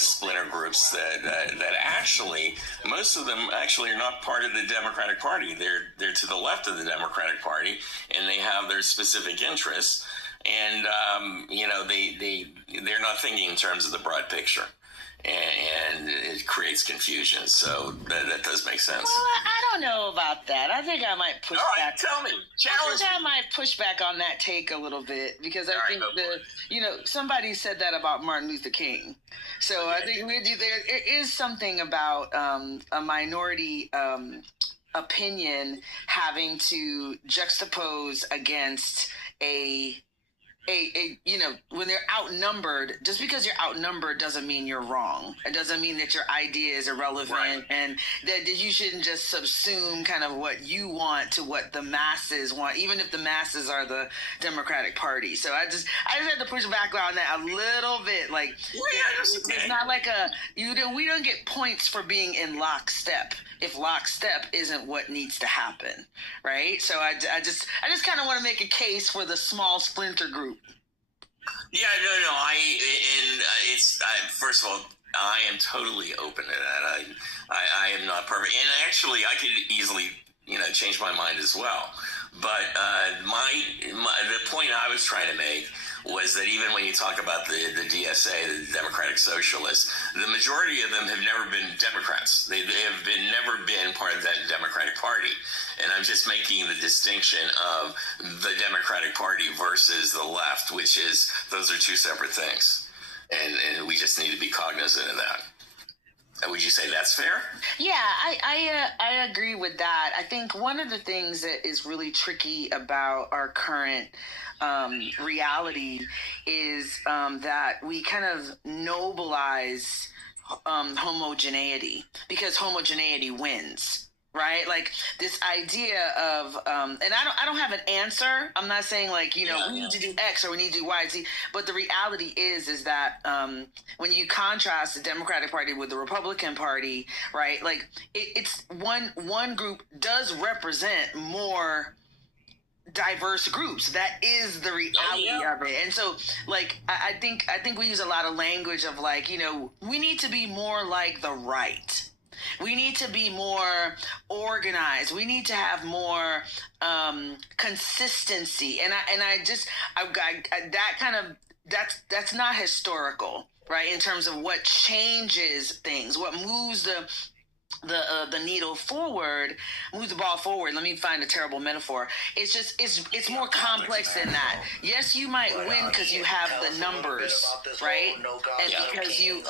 these splinter groups that actually, most of them actually are not part of the Democratic Party. They're to the left of the Democratic Party, and they have their specific interests. And they're not thinking in terms of the broad picture. And it creates confusion. So that does make sense. Well, I don't know about that. I think I might push back. Tell me. Challenge. I might push back on that take a little bit because I think somebody said that about Martin Luther King. So I think there is something about a minority opinion having to juxtapose against when they're outnumbered. Just because you're outnumbered doesn't mean you're wrong. It doesn't mean that your idea is irrelevant, and that you shouldn't just subsume kind of what you want to what the masses want, even if the masses are the Democratic Party. So I just had to push back on that a little bit. Like, it's not like we don't get points for being in lockstep if lockstep isn't what needs to happen, right? So I just kind of want to make a case for the small splinter group. Yeah, no. First of all, I am totally open to that. I am not perfect, and actually, I could easily, change my mind as well. But the point I was trying to make was that even when you talk about the DSA, the Democratic Socialists, the majority of them have never been Democrats. They have never been part of that Democratic Party. And I'm just making the distinction of the Democratic Party versus the left, which is, those are two separate things. And we just need to be cognizant of that. Would you say that's fair? Yeah, I agree with that. I think one of the things that is really tricky about our current reality is that we kind of nobilize homogeneity because homogeneity wins. Right? Like this idea of, and I don't have an answer. I'm not saying we need to do X or we need to do Y, Z, but the reality is that when you contrast the Democratic Party with the Republican Party, right? Like it's one group does represent more diverse groups. That is the reality of it. And so I think we use a lot of language of we need to be more like the right. We need to be more organized. We need to have more consistency. And that's not historical, right? In terms of what changes things, what moves the needle forward, moves the ball forward. Let me find a terrible metaphor. It's more complex than that. Yes, you might win because you have the numbers, right? And because you